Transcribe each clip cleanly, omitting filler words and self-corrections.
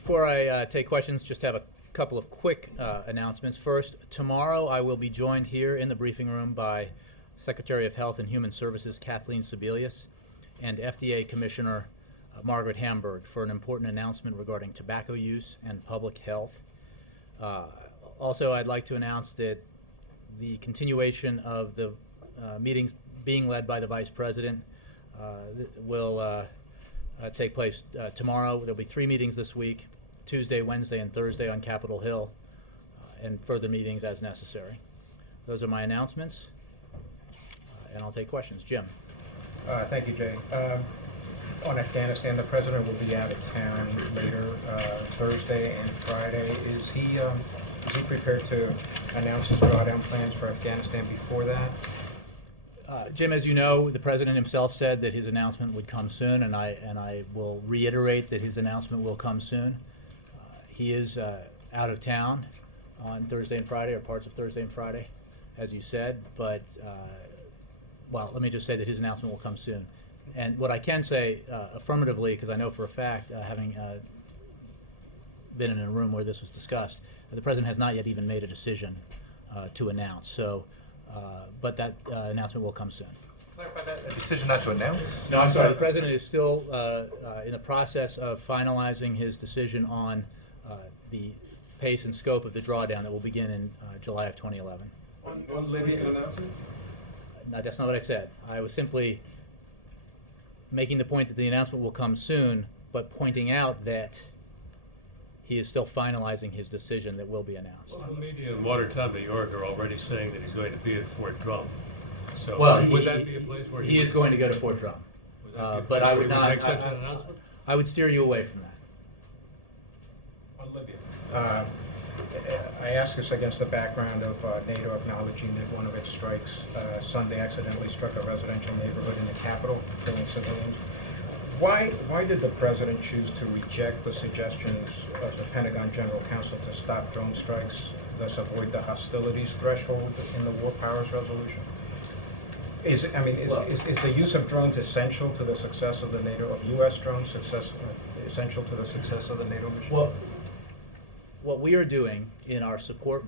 Before I take questions, just have a couple of quick announcements. First, tomorrow I will be joined here in the briefing room by Secretary of Health and Human Services Kathleen Sebelius and FDA Commissioner Margaret Hamburg for an important announcement regarding tobacco use and public health. Also, I'd like to announce that the continuation of the meetings being led by the Vice President will take place tomorrow. There'll be 3 meetings this week, Tuesday, Wednesday, and Thursday on Capitol Hill, and further meetings as necessary. Those are my announcements, and I'll take questions. Jim. Thank you, Jay. On Afghanistan, the President will be out of town later Thursday and Friday. Is he prepared to announce his drawdown plans for Afghanistan before that? Jim, as you know, the President himself said that his announcement would come soon, and I will reiterate that his announcement will come soon. He is out of town on Thursday and Friday, or parts of Thursday and Friday, as you said, but, well, let me just say that his announcement will come soon. And what I can say affirmatively, because I know for a fact, having been in a room where this was discussed, the President has not yet even made a decision to announce. So, but that announcement will come soon. Clarify that, a decision not to announce? No, I'm sorry. The President is still in the process of finalizing his decision on the pace and scope of the drawdown that will begin in July of 2011. On Libya announcing? No, that's not what I said. I was simply making the point that the announcement will come soon, but pointing out that he is still finalizing his decision that will be announced. Well, the media in Watertown, New York are already saying that he's going to be at Fort Drum. So well, would that be a place where he is going to go to Fort Drum? But I would not. Make such an announcement? I would steer you away from that. On Libya. I ask this against the background of NATO acknowledging that one of its strikes Sunday accidentally struck a residential neighborhood in the capital, killing civilians. Why did the President choose to reject the suggestions of the Pentagon General Counsel to stop drone strikes, thus avoid the hostilities threshold in the War Powers Resolution? Is the use of drones essential to the success of the NATO, of U.S. drones essential to the success of the NATO mission? Well, what we are doing in our support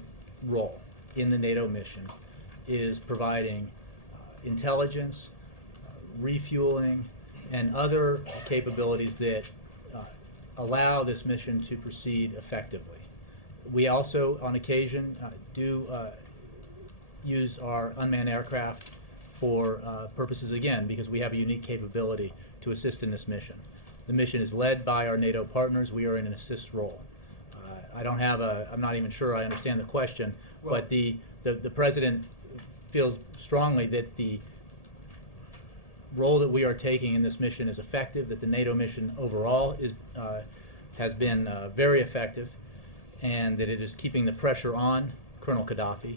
role in the NATO mission is providing intelligence, refueling, and other capabilities that allow this mission to proceed effectively. We also, on occasion, do use our unmanned aircraft for purposes, again, because we have a unique capability to assist in this mission. The mission is led by our NATO partners. We are in an assist role. I'm not even sure I understand the question, well, but the President feels strongly that the role that we are taking in this mission is effective, that the NATO mission overall has been very effective, and that it is keeping the pressure on Colonel Gaddafi,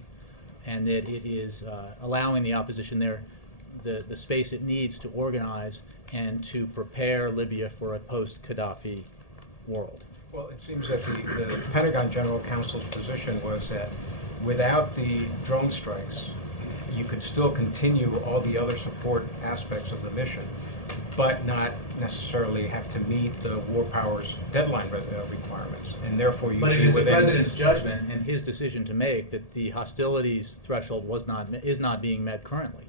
and that it is allowing the opposition there the space it needs to organize and to prepare Libya for a post-Gaddafi world. Well, it seems that the Pentagon General Counsel's position was that without the drone strikes, you could still continue all the other support aspects of the mission, but not necessarily have to meet the War Powers deadline requirements, and therefore you. But it is the President's judgment and his decision to make that the hostilities threshold is not being met currently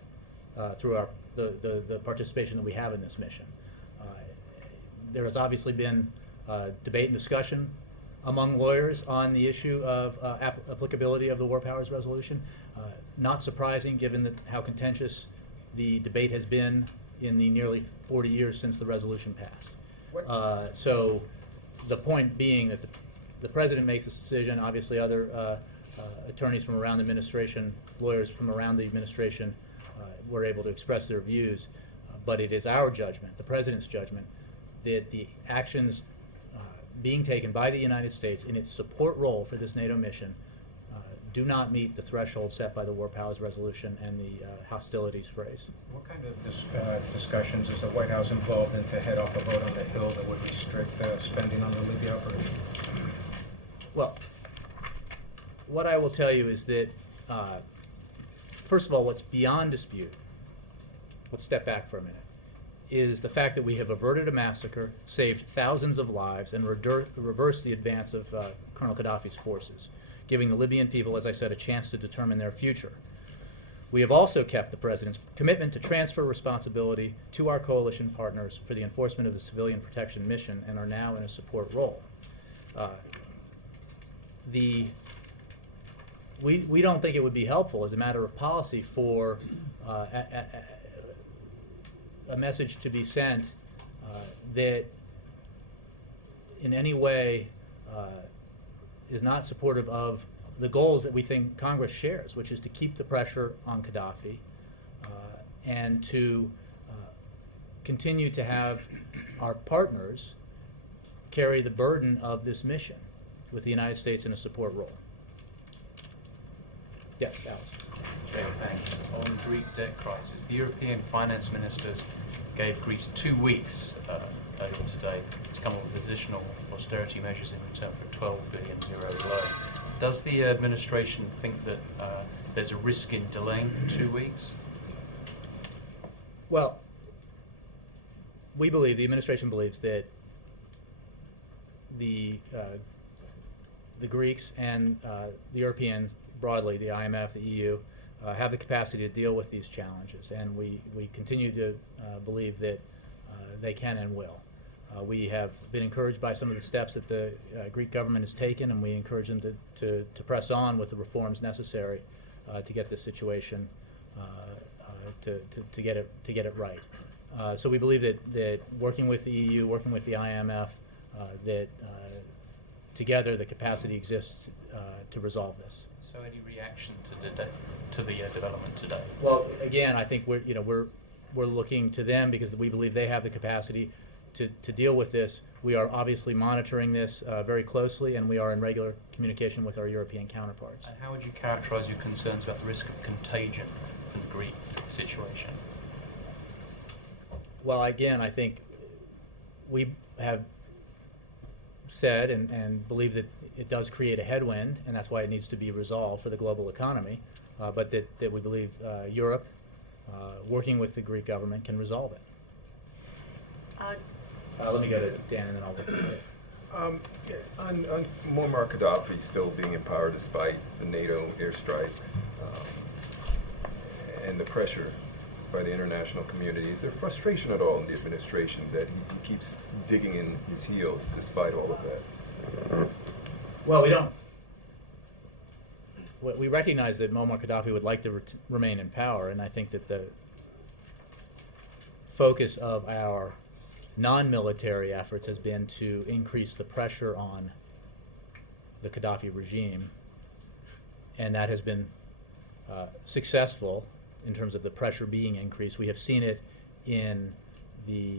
through the participation that we have in this mission. There has obviously been debate and discussion among lawyers on the issue of applicability of the War Powers Resolution. Not surprising, given how contentious the debate has been in the nearly 40 years since the resolution passed. So the point being that the President makes this decision. Obviously, other attorneys from around the administration, lawyers from around the administration, were able to express their views. But it is our judgment, the President's judgment, that the actions being taken by the United States in its support role for this NATO mission do not meet the threshold set by the War Powers Resolution and the hostilities phrase. What kind of discussions is the White House involved in to head off a vote on the Hill that would restrict spending on the Libya operation? Well, what I will tell you is that, first of all, what's beyond dispute, let's step back for a minute, is the fact that we have averted a massacre, saved thousands of lives, and reversed the advance of Colonel Gaddafi's forces, giving the Libyan people, as I said, a chance to determine their future. We have also kept the President's commitment to transfer responsibility to our coalition partners for the enforcement of the civilian protection mission and are now in a support role. We don't think it would be helpful as a matter of policy for a message to be sent that in any way is not supportive of the goals that we think Congress shares, which is to keep the pressure on Gaddafi and to continue to have our partners carry the burden of this mission with the United States in a support role. Yes, Alice. Chair, thanks. On Greek debt crisis, the European finance ministers gave Greece 2 weeks earlier today to come up with additional austerity measures in return for a €12 billion loan. Does the administration think that there's a risk in delaying for 2 weeks? Well, we believe, the administration believes that the Greeks and the Europeans broadly, the IMF, the EU, have the capacity to deal with these challenges, and we continue to believe that they can and will. We have been encouraged by some of the steps that the Greek government has taken, and we encourage them to press on with the reforms necessary to get this situation to get it right. So we believe that working with the EU, working with the IMF, that together the capacity exists to resolve this. So any reaction to the development today? Well, again, I think we're looking to them because we believe they have the capacity to deal with this. We are obviously monitoring this very closely, and we are in regular communication with our European counterparts. And how would you characterize your concerns about the risk of contagion from the Greek situation? Well, again, I think we have said and believe that it does create a headwind, and that's why it needs to be resolved for the global economy, but that we believe Europe, working with the Greek government, can resolve it. Let me go to Dan and then I'll look at it. On Muammar Gaddafi still being in power despite the NATO airstrikes and the pressure by the international community, is there frustration at all in the administration that he keeps digging in his heels despite all of that? Well, we don't. We recognize that Muammar Gaddafi would like to remain in power, and I think that the focus of our non-military efforts has been to increase the pressure on the Gaddafi regime, and that has been successful in terms of the pressure being increased. We have seen it in the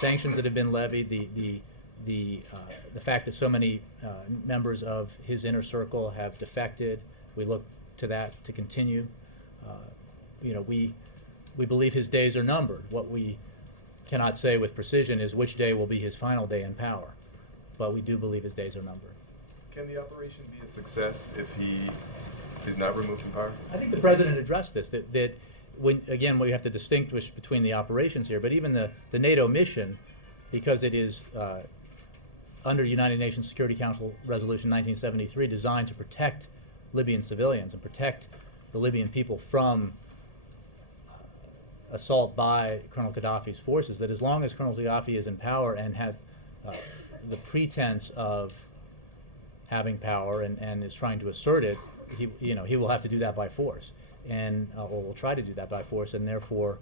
sanctions that have been levied, the fact that so many members of his inner circle have defected. We look to that to continue. We believe his days are numbered. What we cannot say with precision is which day will be his final day in power, but we do believe his days are numbered. Can the operation be a success if he is not removed from power? I think the president addressed this, that again, we have to distinguish between the operations here, but even the NATO mission, because it is under United Nations Security Council Resolution 1973, designed to protect Libyan civilians and protect the Libyan people from assault by Colonel Gaddafi's forces, that as long as Colonel Gaddafi is in power and has the pretense of having power and is trying to assert it, he will have to do that by force, and or will try to do that by force, and therefore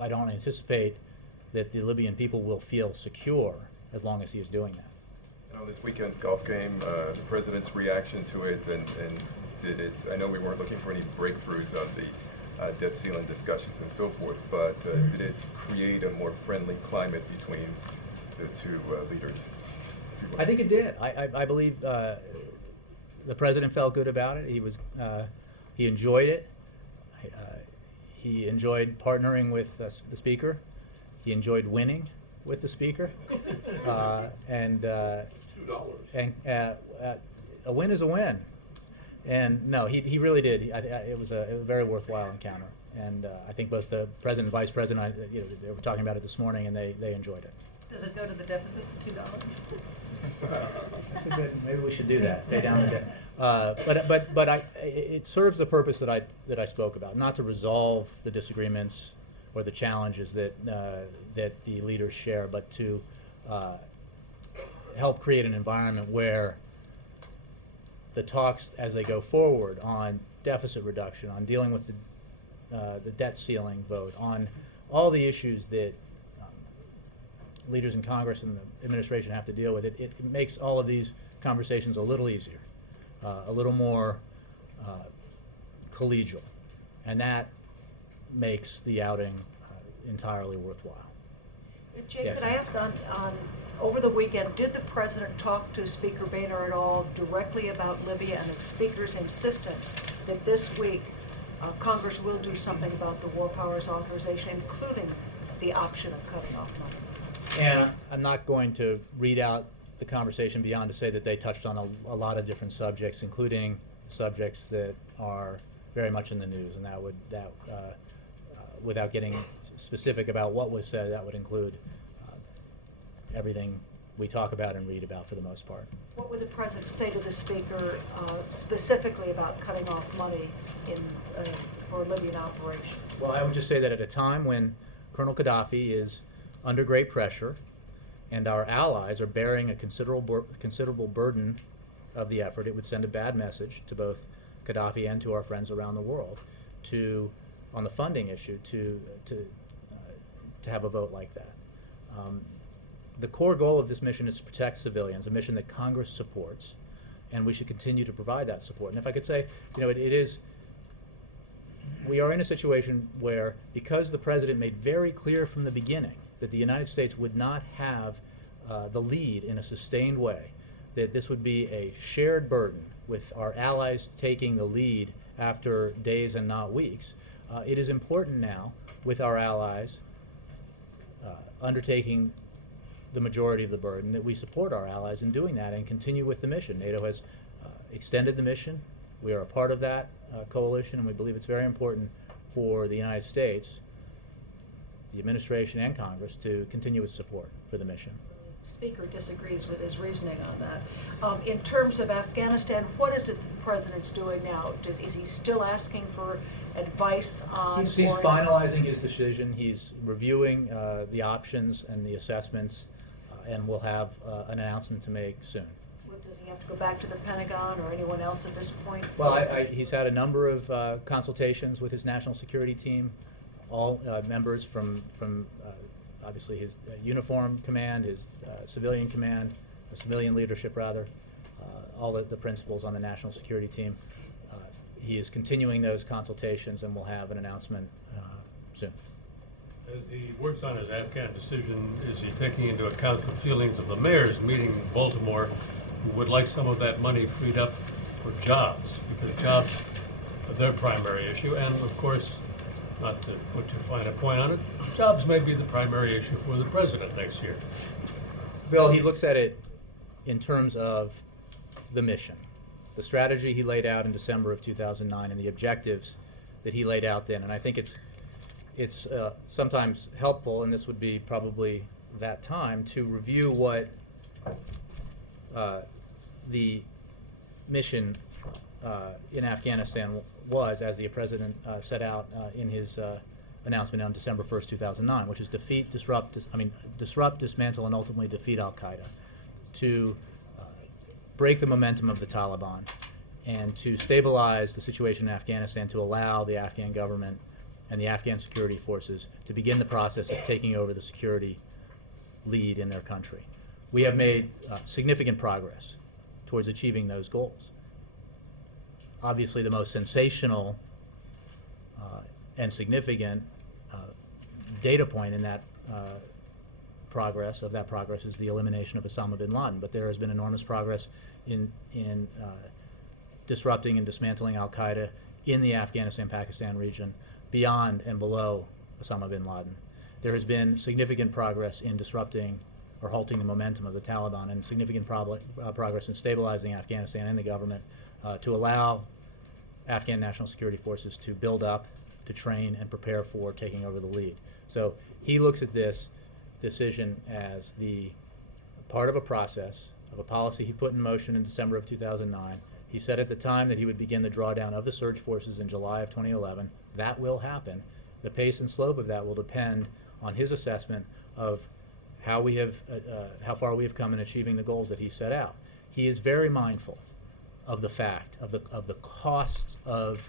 I don't anticipate that the Libyan people will feel secure as long as he is doing that. And on this weekend's golf game, the president's reaction to it, and did it, I know we weren't looking for any breakthroughs on the debt ceiling discussions and so forth, but did it create a more friendly climate between the two leaders? I think it did. I believe the president felt good about it. He enjoyed it. He enjoyed partnering with the speaker. He enjoyed winning with the speaker. And $2. And a win is a win. And no, he really did. It was a very worthwhile encounter. And I think both the president and vice president, they were talking about it this morning, and they enjoyed it. Does it go to the deficit for $2? That's a good. Maybe we should do that. Pay down the debt. But it serves the purpose that I spoke about, not to resolve the disagreements or the challenges that the leaders share, but to help create an environment where the talks as they go forward on deficit reduction, on dealing with the debt ceiling vote, on all the issues that leaders in Congress and the administration have to deal with, it makes all of these conversations a little easier, a little more collegial, and that makes the outing entirely worthwhile. Jay, Yes, could I ma'am. ask over the weekend, did the president talk to Speaker Boehner at all directly about Libya and the Speaker's insistence that this week Congress will do something about the War Powers Authorization, including the option of cutting off money? And I'm not going to read out the conversation beyond to say that they touched on a lot of different subjects, including subjects that are very much in the news, and without getting specific about what was said, that would include everything we talk about and read about for the most part. What would the president say to the Speaker specifically about cutting off money for Libyan operations? Well, I would just say that at a time when Colonel Gaddafi is under great pressure and our allies are bearing a considerable burden of the effort, it would send a bad message to both Gaddafi and to our friends around the world on the funding issue to have a vote like that. The core goal of this mission is to protect civilians, a mission that Congress supports, and we should continue to provide that support. And if I could say, we are in a situation where, because the president made very clear from the beginning that the United States would not have the lead in a sustained way, that this would be a shared burden with our allies taking the lead after days and not weeks, it is important now, with our allies undertaking the majority of the burden, that we support our allies in doing that and continue with the mission. NATO has extended the mission. We are a part of that coalition, and we believe it's very important for the United States, the administration and Congress, to continue its support for the mission. Speaker disagrees with his reasoning on that. In terms of Afghanistan, what is it that the president's doing now? Is he still asking for advice on? He's finalizing his decision. He's reviewing the options and the assessments, and we'll have an announcement to make soon. Does he have to go back to the Pentagon or anyone else at this point? Well, he's had a number of consultations with his national security team, all members from obviously his uniform command, his civilian command, the civilian leadership rather, all the principals on the national security team. He is continuing those consultations, and we'll have an announcement soon. As he works on his Afghan decision, is he taking into account the feelings of the mayors meeting in Baltimore who would like some of that money freed up for jobs, because jobs are their primary issue, and of course, not to put too fine a point on it, jobs may be the primary issue for the president next year. Bill, he looks at it in terms of the mission, the strategy he laid out in December of 2009, and the objectives that he laid out then. And I think it's sometimes helpful, and this would be probably that time, to review what the mission in Afghanistan was, as the president set out in his announcement on December 1st, 2009, which is disrupt, dismantle, and ultimately defeat al-Qaeda, to break the momentum of the Taliban, and to stabilize the situation in Afghanistan, to allow the Afghan government and the Afghan security forces to begin the process of taking over the security lead in their country. We have made significant progress towards achieving those goals. Obviously, the most sensational and significant data point in that progress is the elimination of Osama bin Laden. But there has been enormous progress in disrupting and dismantling al-Qaeda in the Afghanistan-Pakistan region, beyond and below Osama bin Laden. There has been significant progress in disrupting or halting the momentum of the Taliban, and significant progress in stabilizing Afghanistan and the government to allow Afghan National Security Forces to build up, to train, and prepare for taking over the lead. So he looks at this decision as the part of a process, of a policy he put in motion in December of 2009. He said at the time that he would begin the drawdown of the surge forces in July of 2011. That will happen. The pace and slope of that will depend on his assessment of how we have, how far we have come in achieving the goals that he set out. He is very mindful of the fact of the costs of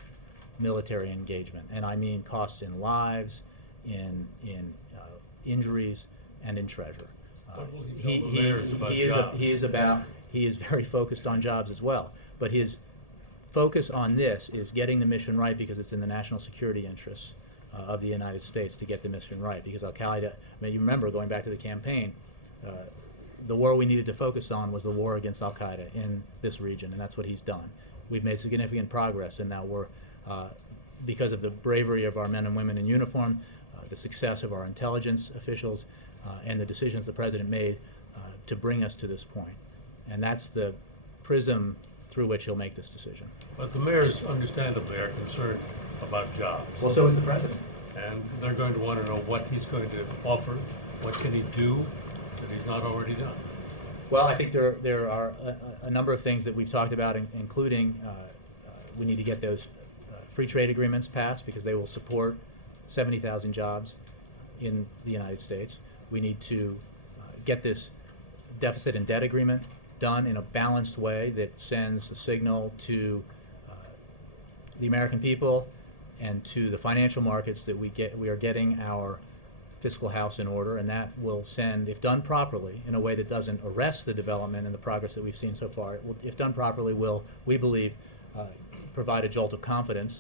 military engagement, and I mean costs in lives, in injuries, and in treasure. What will he tell the mayors about jobs? He is very focused on jobs as well, but his focus on this is getting the mission right because it's in the national security interests of the United States to get the mission right. Because Al-Qaeda, I mean, you remember going back to the campaign, the war we needed to focus on was the war against Al-Qaeda in this region, and that's what he's done. We've made significant progress, and now we're, because of the bravery of our men and women in uniform, the success of our intelligence officials, and the decisions the President made to bring us to this point. And that's the prism through which he'll make this decision. But the mayors understandably are concerned about jobs. Well, so is the President. And they're going to want to know what he's going to offer, what can he do that he's not already done. Well, I think there are a number of things that we've talked about, including we need to get those free trade agreements passed because they will support 70,000 jobs in the United States. We need to get this deficit and debt agreement done in a balanced way that sends the signal to the American people and to the financial markets that we are getting our fiscal house in order, and that will send, if done properly, in a way that doesn't arrest the development and the progress that we've seen so far, it will, if done properly, will, we believe, provide a jolt of confidence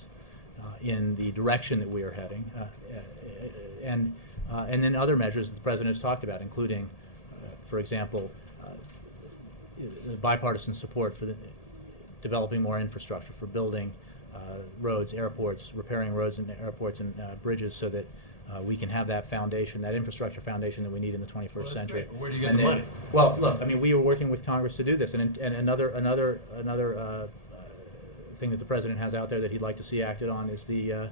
in the direction that we are heading, and then other measures that the President has talked about, including, for example, bipartisan support for developing more infrastructure, for building roads, airports, repairing roads and airports and bridges so that we can have that foundation, that infrastructure foundation that we need in the 21st century. Great. Where do you get the money? Well, look, I mean, we are working with Congress to do this, and another thing that the President has out there that he'd like to see acted on is the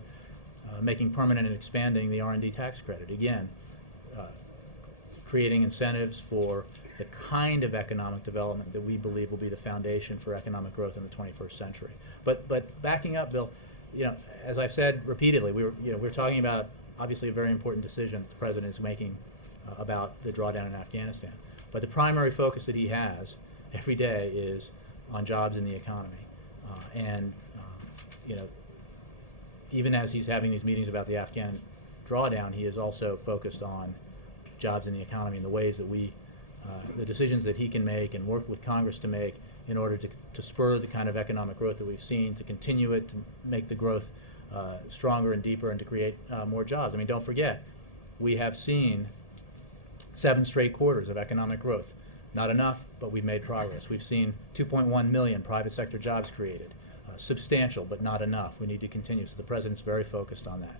making permanent and expanding the R&D tax credit. Again, creating incentives for the kind of economic development that we believe will be the foundation for economic growth in the 21st century. But backing up, Bill, you know, as I've said repeatedly, we're talking about obviously a very important decision that the President is making about the drawdown in Afghanistan. But the primary focus that he has every day is on jobs in the economy. You know, even as he's having these meetings about the Afghan drawdown, he is also focused on jobs in the economy and the ways that we, the decisions that he can make and work with Congress to make in order to spur the kind of economic growth that we've seen, to continue it, to make the growth stronger and deeper, and to create more jobs. I mean, don't forget, we have seen 7 straight quarters of economic growth. Not enough, but we've made progress. We've seen 2.1 million private sector jobs created. Substantial, but not enough. We need to continue. So the President's very focused on that.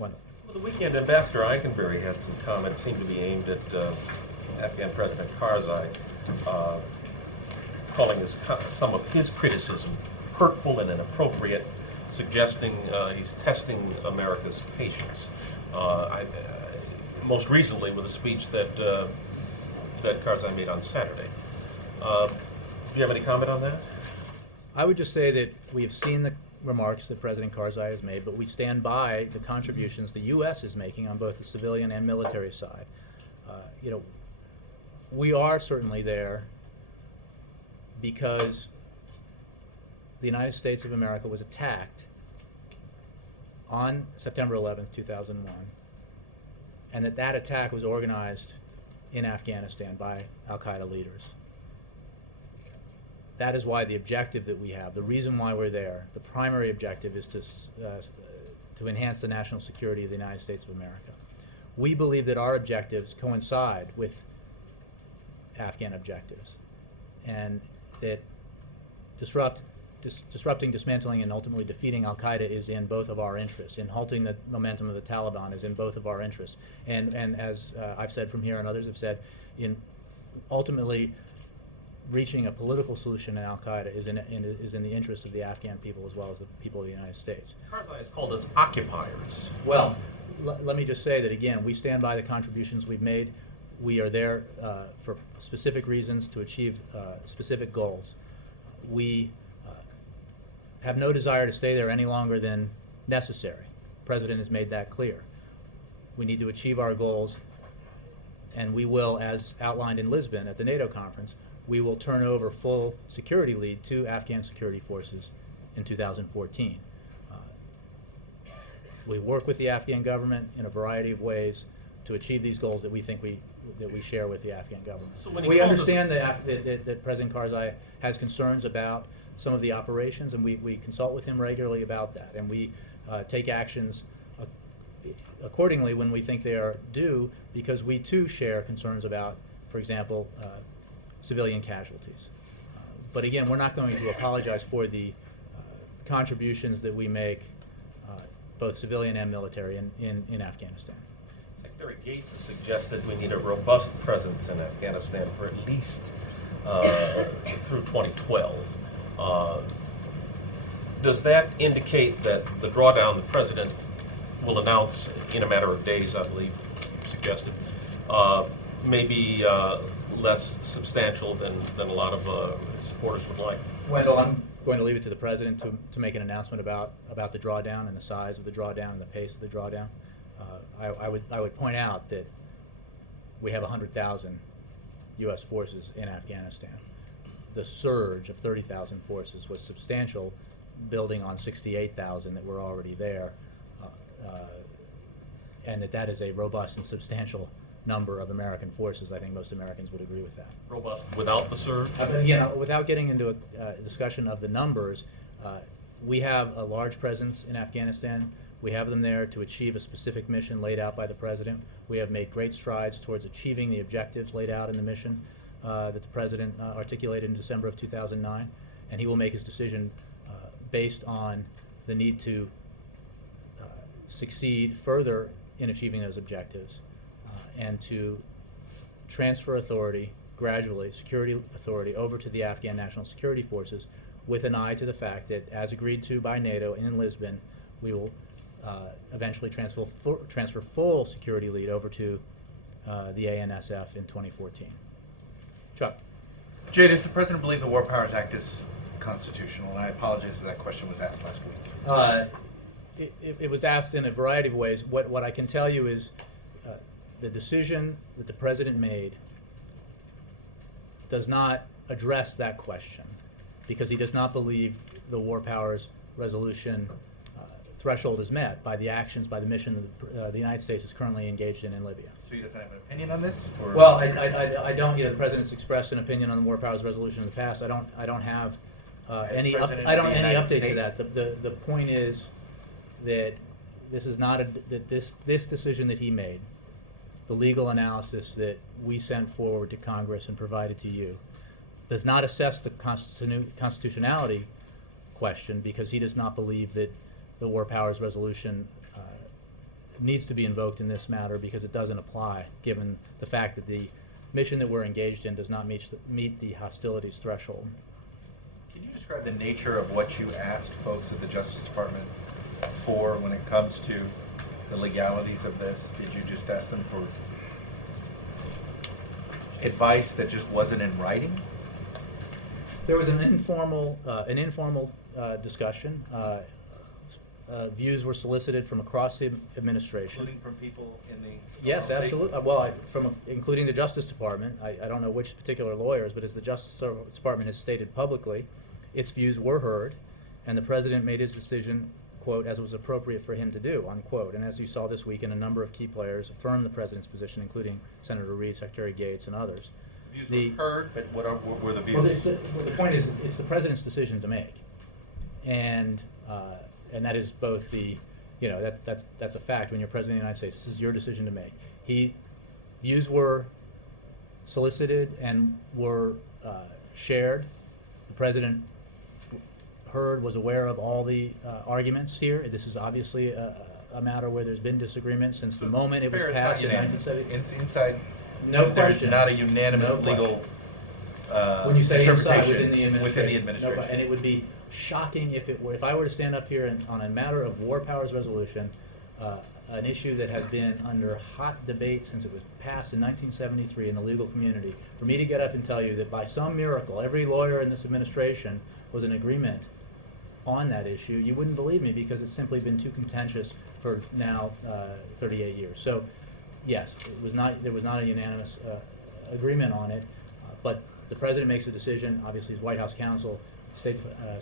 Wendell. Well, the weekend, Ambassador Eikenberry had some comments seemed to be aimed at Afghan President Karzai, calling some of his criticism hurtful and inappropriate, suggesting he's testing America's patience. Most recently with a speech that Karzai made on Saturday. Do you have any comment on that? I would just say that we have seen the remarks that President Karzai has made, but we stand by the contributions the U.S. is making on both the civilian and military side. You know, we are certainly there because the United States of America was attacked on September 11th, 2001, and that attack was organized in Afghanistan by Al-Qaeda leaders. That is why the objective that we have, the reason why we're there, the primary objective is to enhance the national security of the United States of America. We believe that our objectives coincide with Afghan objectives, and that disrupting, dismantling, and ultimately defeating Al-Qaeda is in both of our interests. In halting the momentum of the Taliban is in both of our interests. And as I've said from here and others have said, in ultimately reaching a political solution in al-Qaeda is in the interest of the Afghan people as well as the people of the United States. Karzai has called us occupiers. Well, let me just say that again, we stand by the contributions we've made. We are there for specific reasons to achieve specific goals. We have no desire to stay there any longer than necessary. The President has made that clear. We need to achieve our goals, and we will, as outlined in Lisbon at the NATO conference, we will turn over full security lead to Afghan security forces in 2014. We work with the Afghan government in a variety of ways to achieve these goals that we think we share with the Afghan government. So when he We calls us- understand that President Karzai has concerns about some of the operations, and we consult with him regularly about that, and we take actions accordingly when we think they are due, because we too share concerns about, for example, civilian casualties. But again, we're not going to apologize for the contributions that we make, both civilian and military, in Afghanistan. Secretary Gates has suggested we need a robust presence in Afghanistan for at least through 2012. Does that indicate that the drawdown the President will announce in a matter of days, I believe, suggested, may be less substantial than a lot of supporters would like? Wendell, I'm going to leave it to the President to make an announcement about the drawdown and the size of the drawdown and the pace of the drawdown. I would point out that we have 100,000 U.S. forces in Afghanistan. The surge of 30,000 forces was substantial, building on 68,000 that were already there, and that is a robust and substantial number of American forces. I think most Americans would agree with that. Robust without the surge? But again, without getting into a discussion of the numbers, we have a large presence in Afghanistan. We have them there to achieve a specific mission laid out by the President. We have made great strides towards achieving the objectives laid out in the mission that the President articulated in December of 2009, and he will make his decision based on the need to succeed further in achieving those objectives and to transfer authority gradually, security authority, over to the Afghan National Security Forces, with an eye to the fact that, as agreed to by NATO in Lisbon, we will eventually transfer full security lead over to the ANSF in 2014. Chuck. Jay, does the President believe the War Powers Act is constitutional? And I apologize if that question was asked last week. It was asked in a variety of ways. What I can tell you is the decision that the President made does not address that question, because he does not believe the War Powers Resolution threshold is met by the actions, by the mission that the United States is currently engaged in Libya. So he doesn't have an opinion on this? Or? Well, I don't. The President's expressed an opinion on the War Powers Resolution in the past. I don't have any President I don't of the any United update to States? that. The point is that this is not that this decision that he made, the legal analysis that we sent forward to Congress and provided to you, does not assess the constitutionality question, because he does not believe that the War Powers Resolution needs to be invoked in this matter, because it doesn't apply, given the fact that the mission that we're engaged in does not meet the hostilities threshold. Can you describe the nature of what you asked folks at the Justice Department for when it comes to the legalities of this? Did you just ask them for advice that just wasn't in writing? There was an informal discussion. Views were solicited from across the administration. Including from people in the... Yes, absolutely. Well, including the Justice Department. I don't know which particular lawyers, but as the Justice Department has stated publicly, its views were heard, and the President made his decision, quote, as was appropriate for him to do, unquote. And as you saw this weekend, a number of key players affirmed the President's position, including Senator Reid, Secretary Gates, and others. Views were heard, but what were the views? Well, the point is, it's the President's decision to make, and that is both the, that's a fact. When you're President of the United States, this is your decision to make. Views were solicited and were shared. The President was aware of all the arguments here. This is obviously a matter where there's been disagreement since the moment it was passed in 1970. Inside, No there's question. not a unanimous No legal When you say inside, interpretation within the administration. within the No, administration. and it would be shocking if I were to stand up here and, on a matter of war powers resolution, an issue that has been under hot debate since it was passed in 1973 in the legal community, for me to get up and tell you that by some miracle, every lawyer in this administration was in agreement on that issue, you wouldn't believe me, because it's simply been too contentious for now 38 years. So, yes, there was not a unanimous agreement on it, but the president makes a decision. Obviously, his White House counsel, State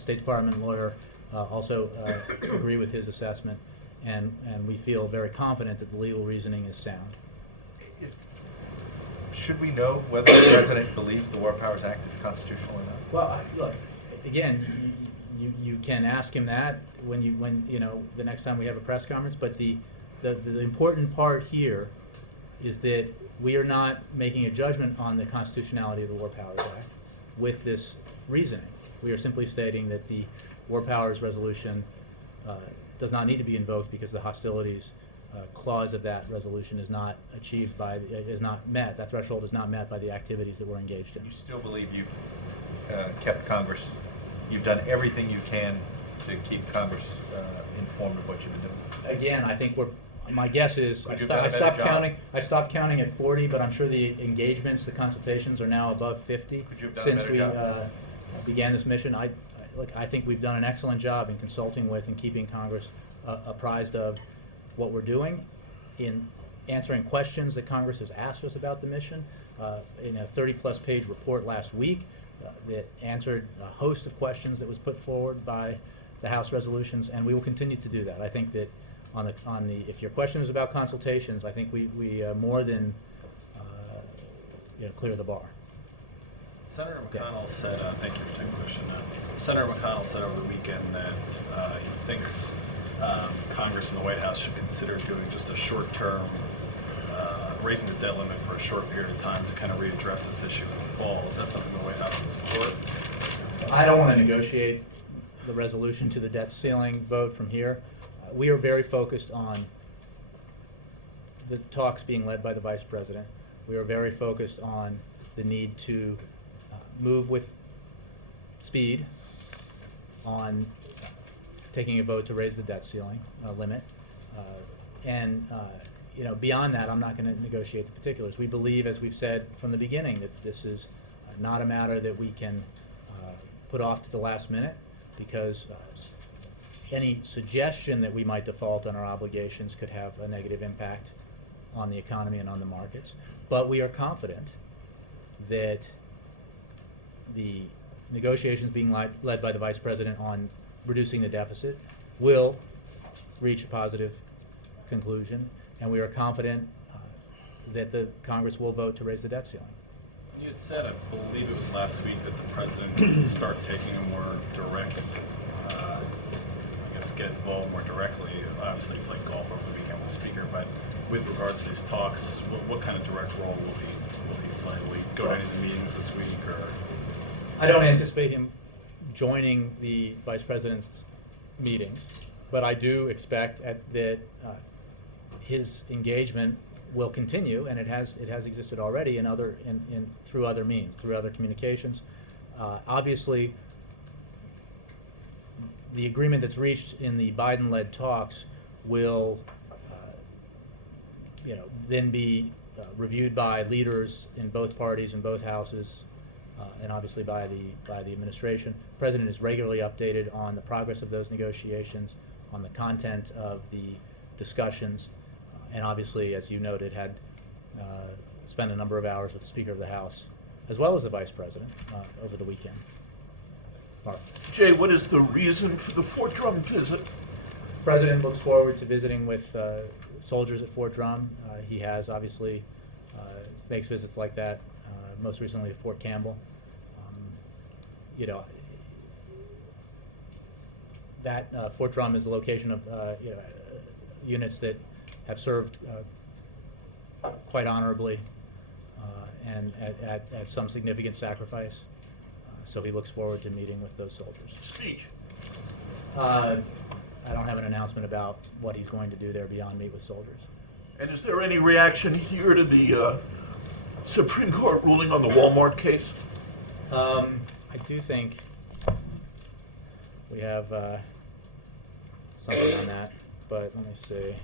Department lawyer also agree with his assessment, and we feel very confident that the legal reasoning is sound. Should we know whether the president believes the War Powers Act is constitutional or not? Well, look, again, you can ask him that when the next time we have a press conference, but the important part here is that we are not making a judgment on the constitutionality of the War Powers Act with this reasoning. We are simply stating that the War Powers resolution does not need to be invoked because the hostilities clause of that resolution is not met. That threshold is not met by the activities that we're engaged in. You still believe you've kept Congress, you've done everything you can to keep Congress informed of what you've been doing? Again, I think my guess is, I Could you have done a better job? stopped counting at 40, but I'm sure the engagements, the consultations are now above 50. Could you have done a Since better we job? began this mission. I think we've done an excellent job in consulting with and keeping Congress apprised of what we're doing, in answering questions that Congress has asked us about the mission. In a 30-plus page report last week that answered a host of questions that was put forward by the House resolutions, and we will continue to do that. I think that if your question is about consultations, I think we more than clear the bar. Senator McConnell said, thank you for taking the question. Senator McConnell said over the weekend that he thinks Congress and the White House should consider doing just a short-term, raising the debt limit for a short period of time to kind of readdress this issue in the fall. Is that something the White House would support? I don't want to negotiate the resolution to the debt ceiling vote from here. We are very focused on the talks being led by the Vice President. We are very focused on the need to move with speed on taking a vote to raise the debt ceiling limit. Beyond that, I'm not going to negotiate the particulars. We believe, as we've said from the beginning, that this is not a matter that we can put off to the last minute, because any suggestion that we might default on our obligations could have a negative impact on the economy and on the markets. But we are confident that the negotiations being led by the Vice President on reducing the deficit will reach a positive conclusion, and we are confident that the Congress will vote to raise the debt ceiling. You had said, I believe it was last week, that the president would start taking a more direct, get involved more directly. Obviously, you played golf over the weekend with the speaker, but with regards to these talks, what kind of direct role will he play? Will he go to any of the meetings this week, or? I don't anticipate him joining the Vice President's meetings, but I do expect that his engagement will continue, and it has existed already through other means, through other communications. Obviously, the agreement that's reached in the Biden-led talks will then be reviewed by leaders in both parties and both houses, and obviously by the administration. The president is regularly updated on the progress of those negotiations, on the content of the discussions, and obviously, as you noted, had spent a number of hours with the Speaker of the House, as well as the Vice President, over the weekend. Mark. Jay, what is the reason for the Fort Drum visit? The President looks forward to visiting with soldiers at Fort Drum. He has obviously makes visits like that, most recently at Fort Campbell. That Fort Drum is the location of units that have served quite honorably and at some significant sacrifice. So he looks forward to meeting with those soldiers. Speech. I don't have an announcement about what he's going to do there beyond meet with soldiers. And is there any reaction here to the Supreme Court ruling on the Walmart case? I do think we have something on that, but let me see.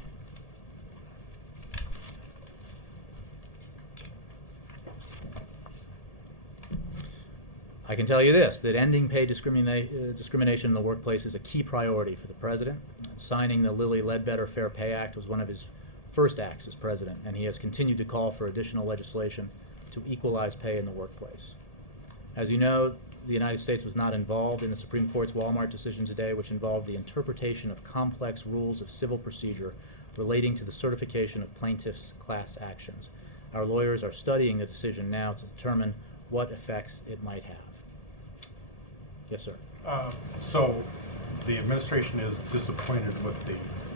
I can tell you this, that ending pay discrimination in the workplace is a key priority for the President. Signing the Lilly Ledbetter Fair Pay Act was one of his first acts as President, and he has continued to call for additional legislation to equalize pay in the workplace. As you know, the United States was not involved in the Supreme Court's Walmart decision today, which involved the interpretation of complex rules of civil procedure relating to the certification of plaintiffs' class actions. Our lawyers are studying the decision now to determine what effects it might have. Yes, sir. So the administration is disappointed with the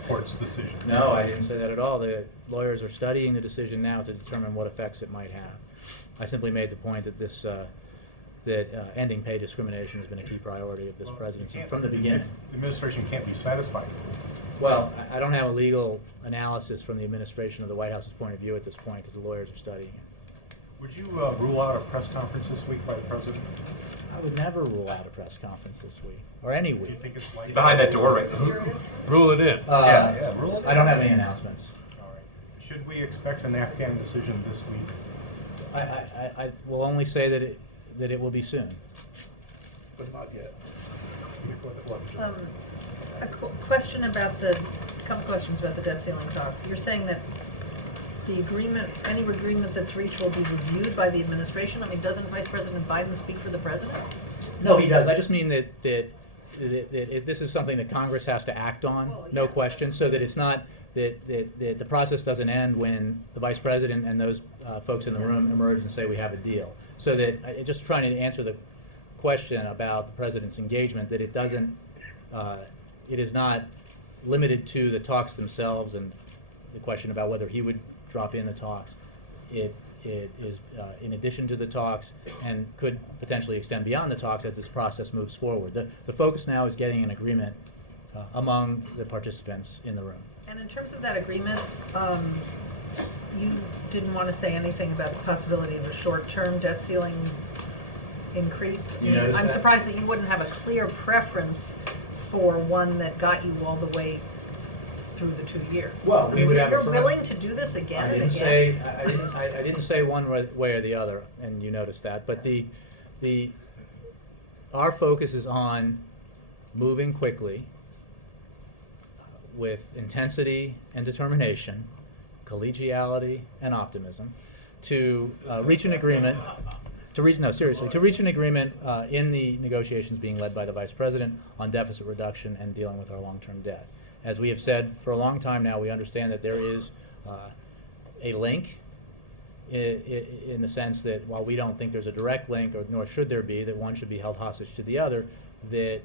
court's decision? No, I didn't say that at all. The lawyers are studying the decision now to determine what effects it might have. I simply made the point that this ending pay discrimination has been a key priority of this presidency from the beginning. The administration can't be satisfied. Well, I don't have a legal analysis from the administration or the White House's point of view at this point because the lawyers are studying it. Would you rule out a press conference this week by the president? I would never rule out a press conference this week, or any Do week. you think it's likely? Behind that door right now. Rule it in. Rule it. I don't have any announcements. All right. Should we expect an Afghan decision this week? I will only say that it will be soon. But not yet. Before the election? A question about a couple questions about the debt ceiling talks. You're saying that any agreement that's reached will be reviewed by the administration? I mean, doesn't Vice President Biden speak for the president? No, he does. I just mean that this is something that Congress has to act on, Well, no yeah. question, so that it's not that the process doesn't end when the Vice President and those folks in the room emerge and say we have a deal. So that just trying to answer the question about the President's engagement, that it doesn't, it is not limited to the talks themselves and the question about whether he would drop in the talks. It is in addition to the talks and could potentially extend beyond the talks as this process moves forward. The focus now is getting an agreement among the participants in the room. And in terms of that agreement, you didn't want to say anything about the possibility of a short-term debt ceiling increase. You noticed I'm that? surprised that you wouldn't have a clear preference for one that got you all the way through the 2 years. Well, we would have a You're current- willing to do this again I and didn't again? say I didn't say one way or the other, and you noticed that. But our focus is on moving quickly with intensity and determination, collegiality and optimism, to reach an agreement. To reach an agreement in the negotiations being led by the Vice President on deficit reduction and dealing with our long-term debt. As we have said for a long time now, we understand that there is a link in the sense that while we don't think there's a direct link, or nor should there be, that one should be held hostage to the other, that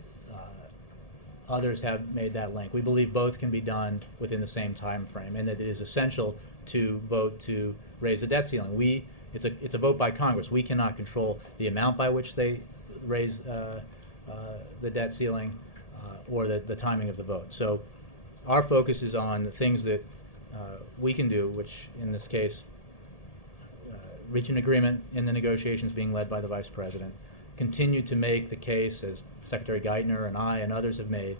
others have made that link. We believe both can be done within the same time frame, and that it is essential to vote to raise the debt ceiling. It's a vote by Congress. We cannot control the amount by which they raise the debt ceiling or the timing of the vote. So our focus is on the things that we can do, which in this case, reach an agreement in the negotiations being led by the Vice President, continue to make the case, as Secretary Geithner and I and others have made,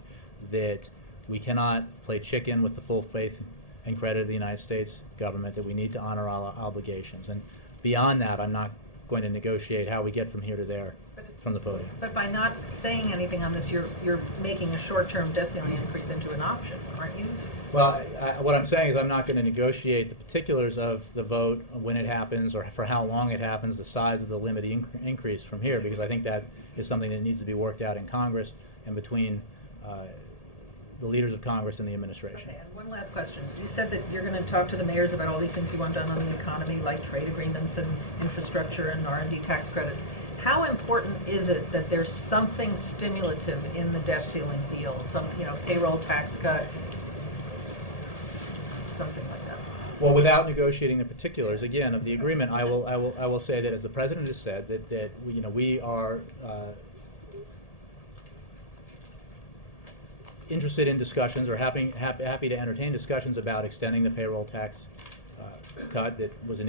that we cannot play chicken with the full faith and credit of the United States government, that we need to honor our obligations. And beyond that, I'm not going to negotiate how we get from here to there from the podium. But by not saying anything on this, you're making a short-term debt ceiling increase into an option, aren't you? Well, what I'm saying is I'm not going to negotiate the particulars of the vote, when it happens, or for how long it happens, the size of the limit increase from here, because I think that is something that needs to be worked out in Congress and between the leaders of Congress and the administration. Okay, and one last question. You said that you're going to talk to the mayors about all these things you want done on the economy, like trade agreements and infrastructure and R&D tax credits. How important is it that there's something stimulative in the debt ceiling deal, some payroll tax cut, something like that? Well, without negotiating the particulars, again, of the agreement, I will say that, as the President has said, that we are interested in discussions, or happy to entertain discussions about extending the payroll tax cut that was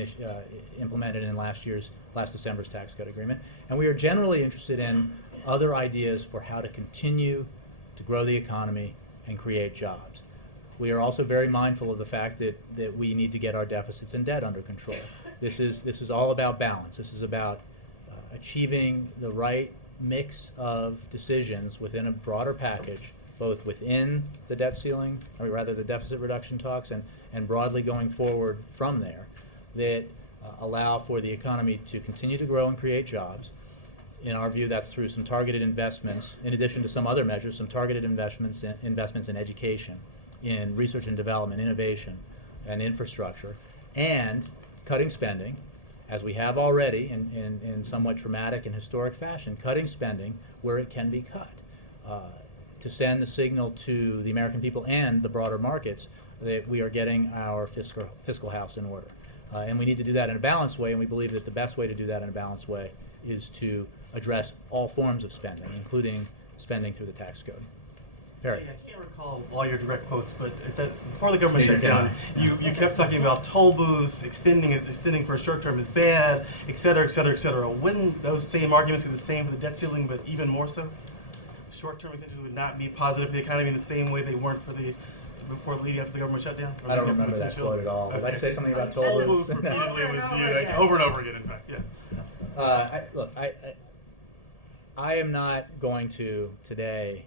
implemented in last December's tax cut agreement. And we are generally interested in other ideas for how to continue to grow the economy and create jobs. We are also very mindful of the fact that we need to get our deficits and debt under control. This is all about balance. This is about achieving the right mix of decisions within a broader package, both within the debt ceiling, or rather the deficit reduction talks, and broadly going forward from there, that allow for the economy to continue to grow and create jobs. In our view, that's through some targeted investments, in addition to some other measures, some targeted investments in education, in research and development, innovation, and infrastructure, and cutting spending, as we have already in somewhat dramatic and historic fashion, cutting spending where it can be cut, to send the signal to the American people and the broader markets that we are getting our fiscal house in order. And we need to do that in a balanced way, and we believe that the best way to do that in a balanced way is to address all forms of spending, including spending through the tax code. Perry. I can't recall all your direct quotes, but before the government shut down, you kept talking about toll booths, extending for a short term is bad, et cetera, et cetera, et cetera. Wouldn't those same arguments be the same for the debt ceiling, but even more so? Short term extensions would not be positive for the economy in the same way they weren't before leading after the government shut down? I don't remember that quote at all. Did I say something about toll booths? Repeatedly, it was you, over and over again, in fact, yeah. Look, I am not going to today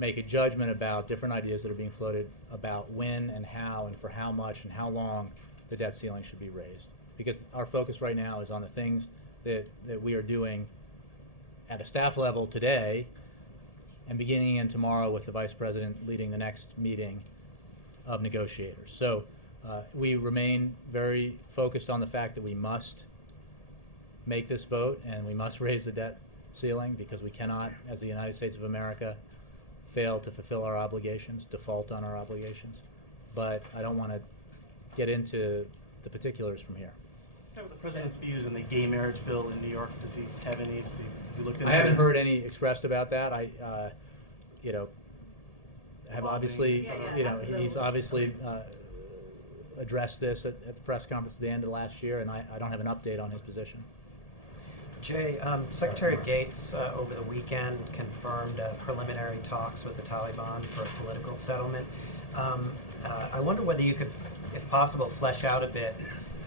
make a judgment about different ideas that are being floated about when and how and for how much and how long the debt ceiling should be raised. Because our focus right now is on the things that we are doing at a staff level today, and beginning in tomorrow with the Vice President leading the next meeting of negotiators. So we remain very focused on the fact that we must make this vote and we must raise the debt ceiling, because we cannot, as the United States of America, fail to fulfill our obligations, default on our obligations. But I don't want to get into the particulars from here. The president's views on the gay marriage bill in New York, does he have any, has he looked into I haven't it? heard any expressed about that. I have obviously, he's obviously addressed this at the press conference at the end of last year, and I don't have an update on his position. Jay, Secretary Gates over the weekend confirmed preliminary talks with the Taliban for a political settlement. I wonder whether you could, if possible, flesh out a bit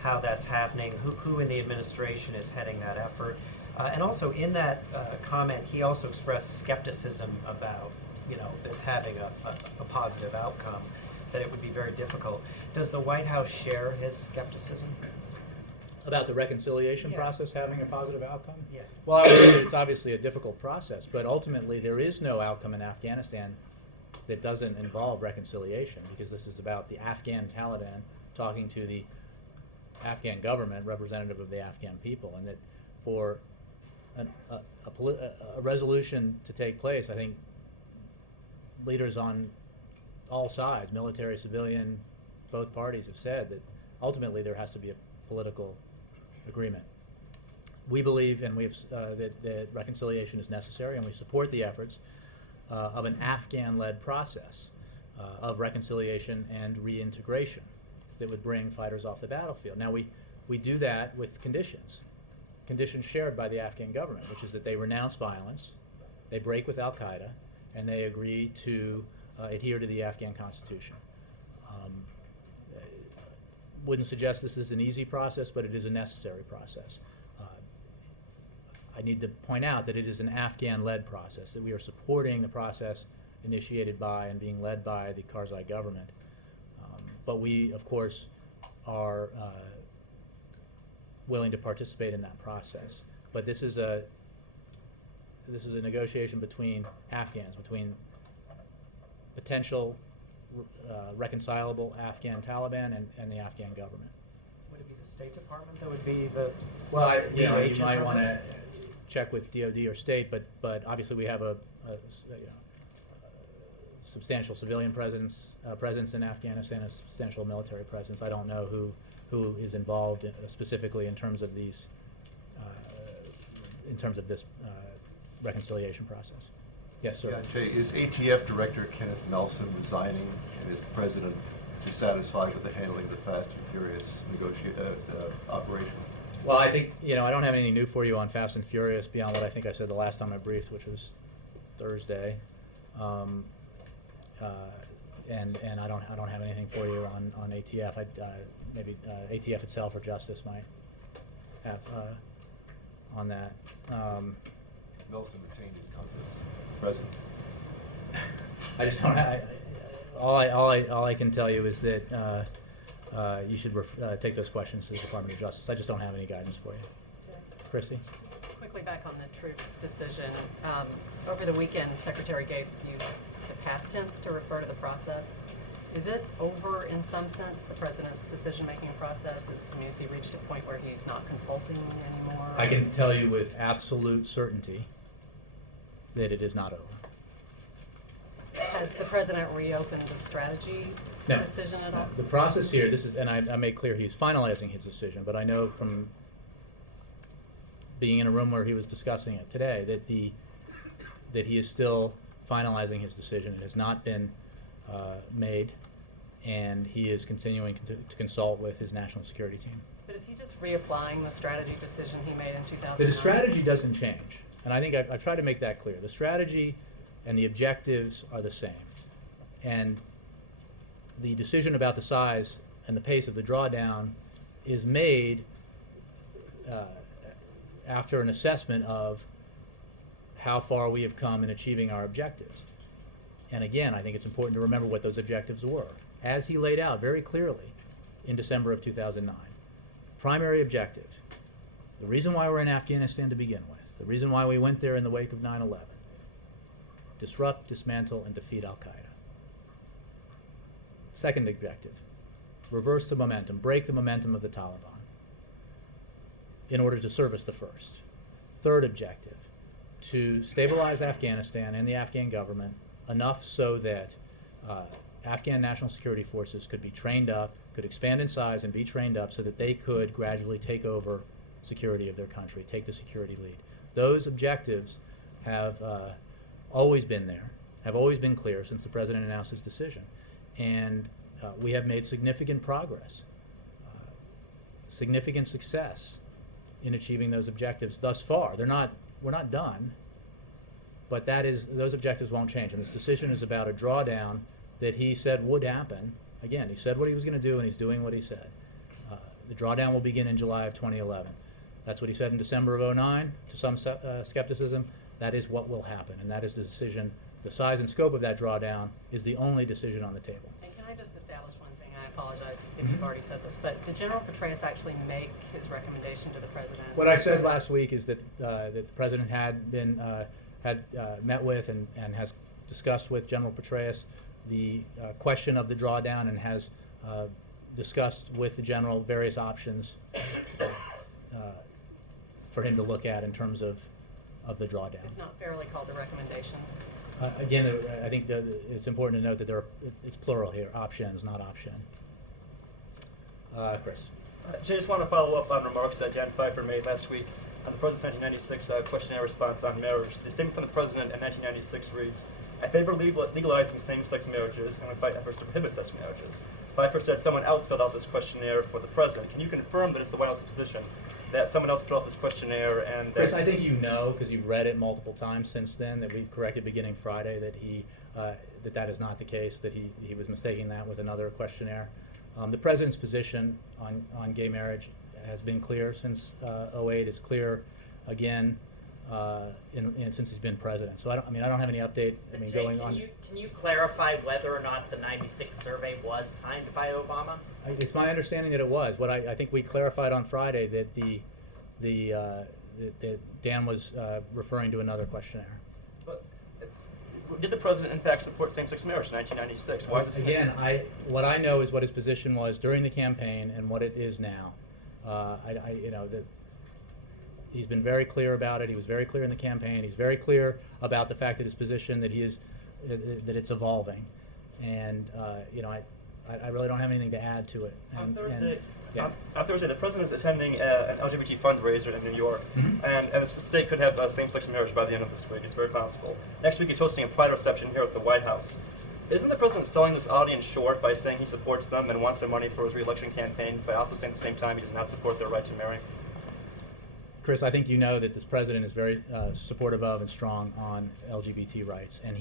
how that's happening, who in the administration is heading that effort. And also in that comment, he also expressed skepticism about this having a positive outcome, that it would be very difficult. Does the White House share his skepticism? About the reconciliation process having a positive outcome? Yeah. Well, I would say that it's obviously a difficult process, but ultimately there is no outcome in Afghanistan that doesn't involve reconciliation, because this is about the Afghan Taliban talking to the Afghan government, representative of the Afghan people, and that for a resolution to take place, I think leaders on all sides, military, civilian, both parties have said that ultimately there has to be a political agreement. We believe, and that reconciliation is necessary, and we support the efforts of an Afghan-led process of reconciliation and reintegration that would bring fighters off the battlefield. Now, we do that with conditions shared by the Afghan government, which is that they renounce violence, they break with al-Qaeda, and they agree to adhere to the Afghan constitution. Wouldn't suggest this is an easy process, but it is a necessary process. I need to point out that it is an Afghan-led process, that we are supporting the process initiated by and being led by the Karzai government. But we, of course, are willing to participate in that process. But this is a negotiation between Afghans, between potential reconcilable Afghan Taliban and the Afghan government. Would it be the State Department that would be the Well, you agent might on want to this? check with DOD or state, but obviously we have a substantial civilian presence in Afghanistan, a substantial military presence. I don't know who is involved specifically in terms of these this reconciliation process. Yes, sir. Yeah, Jay, is ATF Director Kenneth Nelson resigning, and is the President dissatisfied with the handling of the Fast and Furious operation? Well, I think, I don't have anything new for you on Fast and Furious beyond what I think I said the last time I briefed, which was Thursday. And I don't have anything for you on ATF. Maybe ATF itself or Justice might have on that. Nelson retained his confidence. President. I just don't have. All I can tell you is that you should take those questions to the Department of Justice. I just don't have any guidance for you. Chrissy? Just quickly back on the troops decision. Over the weekend, Secretary Gates used the past tense to refer to the process. Is it over in some sense, the President's decision-making process? Has he reached a point where he's not consulting anymore? I can tell you with absolute certainty that it is not over. Has the President reopened the strategy decision at all? The process here, and I made clear he's finalizing his decision, but I know from being in a room where he was discussing it today that he is still finalizing his decision. It has not been made, and he is continuing to consult with his national security team. But is he just reapplying the strategy decision he made in 2009? The strategy doesn't change, and I think I tried to make that clear. The strategy and the objectives are the same, and the decision about the size and the pace of the drawdown is made after an assessment of how far we have come in achieving our objectives. And again, I think it's important to remember what those objectives were, as he laid out very clearly in December of 2009. Primary objective, the reason why we're in Afghanistan to begin with, the reason why we went there in the wake of 9/11, disrupt, dismantle, and defeat al-Qaeda. Second objective, reverse the momentum, break the momentum of the Taliban in order to service the first. Third objective, to stabilize Afghanistan and the Afghan government enough so that Afghan national security forces could be trained up, could expand in size and be trained up so that they could gradually take over security of their country, take the security lead. Those objectives have always been there, have always been clear since the President announced his decision. And we have made significant progress, significant success in achieving those objectives thus far. We're not done, but those objectives won't change. And this decision is about a drawdown that he said would happen. Again, he said what he was going to do, and he's doing what he said. The drawdown will begin in July of 2011. That's what he said in December of 2009, to some skepticism. That is what will happen, and that is the decision. The size and scope of that drawdown is the only decision on the table. And can I just establish one thing? I apologize if you've already said this, but did General Petraeus actually make his recommendation to the President? What I said last week is that the President had met with and has discussed with General Petraeus the question of the drawdown and has discussed with the General various options for him to look at in terms of the drawdown. It's not fairly called a recommendation. Again, I think that it's important to note that it's plural here, options, not option. Chris. Jay, I just want to follow up on remarks that Jan Pfeiffer made last week on the President's 1996 questionnaire response on marriage. The statement from the President in 1996 reads, "I favor legalizing same-sex marriages and would fight efforts to prohibit such marriages." Pfeiffer said someone else filled out this questionnaire for the President. Can you confirm that it's the White House position that someone else filled out this questionnaire and Chris, I think you know, because you've read it multiple times since then, that we corrected beginning Friday that that is not the case, that he was mistaking that with another questionnaire. The President's position on gay marriage has been clear since 2008. Is clear again since he's been president. So I don't have any update. Jay, going on. Can you clarify whether or not the 96 survey was signed by Obama? It's my understanding that it was. What I think we clarified on Friday that that Dan was referring to another questionnaire. But did the President in fact support same-sex marriage in 1996? Why was Again, what I know is what his position was during the campaign and what it is now. He's been very clear about it. He was very clear in the campaign. He's very clear about the fact that his position that that it's evolving, and I really don't have anything to add to it. On Thursday, the President is attending an LGBT fundraiser in New York, and the state could have same-sex marriage by the end of this week. It's very possible. Next week, he's hosting a pride reception here at the White House. Isn't the president selling this audience short by saying he supports them and wants their money for his re-election campaign, by also saying at the same time he does not support their right to marry? Chris, I think you know that this president is very supportive of and strong on LGBT rights, and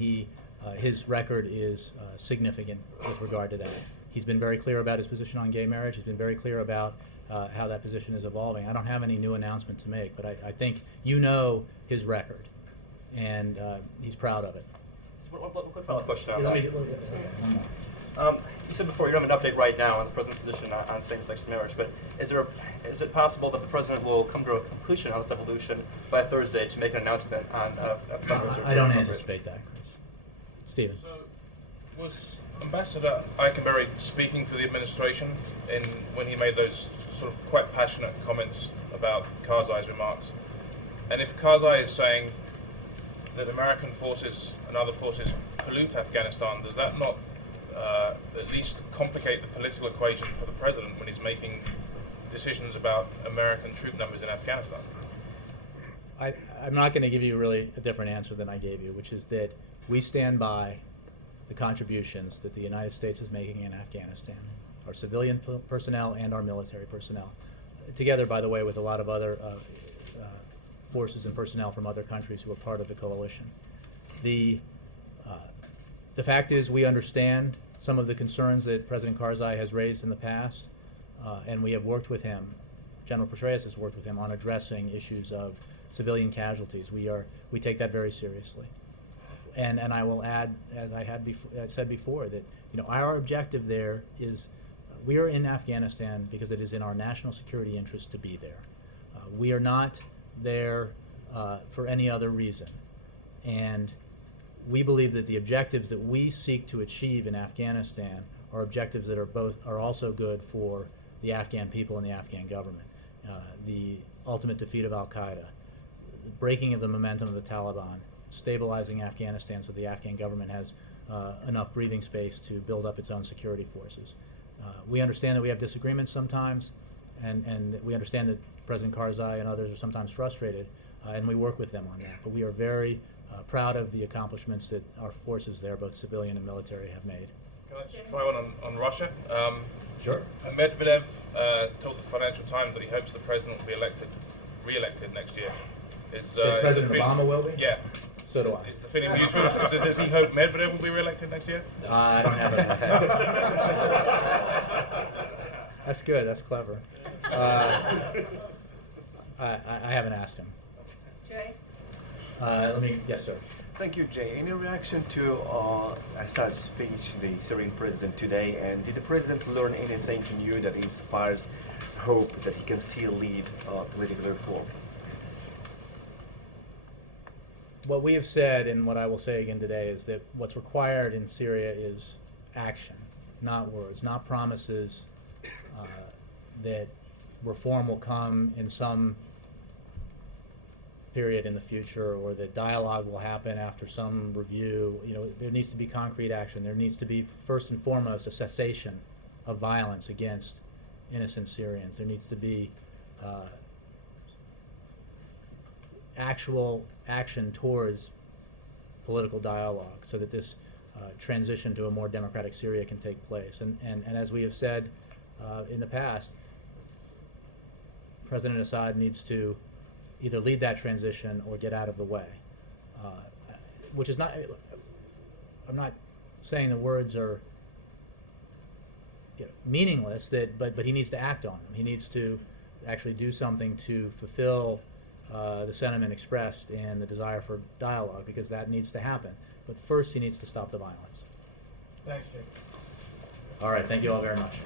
his record is significant with regard to that. He's been very clear about his position on gay marriage. He's been very clear about how that position is evolving. I don't have any new announcement to make, but I think you know his record, and he's proud of it. One quick follow-up question on Let that. me- okay, one more. You said before you don't have an update right now on the president's position on same-sex marriage, but is it possible that the president will come to a conclusion on this evolution by Thursday to make an announcement on a fundraiser? I don't anticipate that, Chris. Stephen. So, was Ambassador Eikenberry speaking for the administration when he made those sort of quite passionate comments about Karzai's remarks? And if Karzai is saying that American forces and other forces pollute Afghanistan, does that not at least complicate the political equation for the president when he's making decisions about American troop numbers in Afghanistan? I'm not going to give you really a different answer than I gave you, which is that we stand by the contributions that the United States is making in Afghanistan, our civilian personnel and our military personnel, together, by the way, with a lot of other forces and personnel from other countries who are part of the coalition. The fact is we understand some of the concerns that President Karzai has raised in the past, and we have worked with him. General Petraeus has worked with him on addressing issues of civilian casualties. We take that very seriously. And I will add, as I said before, that our objective there is we are in Afghanistan because it is in our national security interest to be there. We are not there for any other reason. And we believe that the objectives that we seek to achieve in Afghanistan are objectives that are also good for the Afghan people and the Afghan government. The ultimate defeat of al-Qaeda, the breaking of the momentum of the Taliban, stabilizing Afghanistan so the Afghan government has enough breathing space to build up its own security forces. We understand that we have disagreements sometimes, and we understand that President Karzai and others are sometimes frustrated, and we work with them on that. But we are very proud of the accomplishments that our forces there, both civilian and military, have made. Can I just try one on Russia? Sure. Medvedev told the Financial Times that he hopes the president will be re-elected next year. That President Obama will be? Yeah. So do I. Is the feeling mutual? Does he hope Medvedev will be re-elected next year? I don't have it in my head. That's good. That's clever. I haven't asked him. Jay? Yes, sir. Thank you, Jay. Any reaction to Assad's speech, the Syrian president today, and did the president learn anything new that inspires hope that he can still lead political reform? What we have said, and what I will say again today, is that what's required in Syria is action, not words, not promises that reform will come in some period in the future, or that dialogue will happen after some review. There needs to be concrete action. There needs to be, first and foremost, a cessation of violence against innocent Syrians. There needs to be actual action towards political dialogue so that this transition to a more democratic Syria can take place. And as we have said in the past, President Assad needs to either lead that transition or get out of the way, which is not, I'm not saying the words are meaningless, but he needs to act on them. He needs to actually do something to fulfill the sentiment expressed and the desire for dialogue, because that needs to happen. But first he needs to stop the violence. Thanks, Jay. All right, thank you all very much.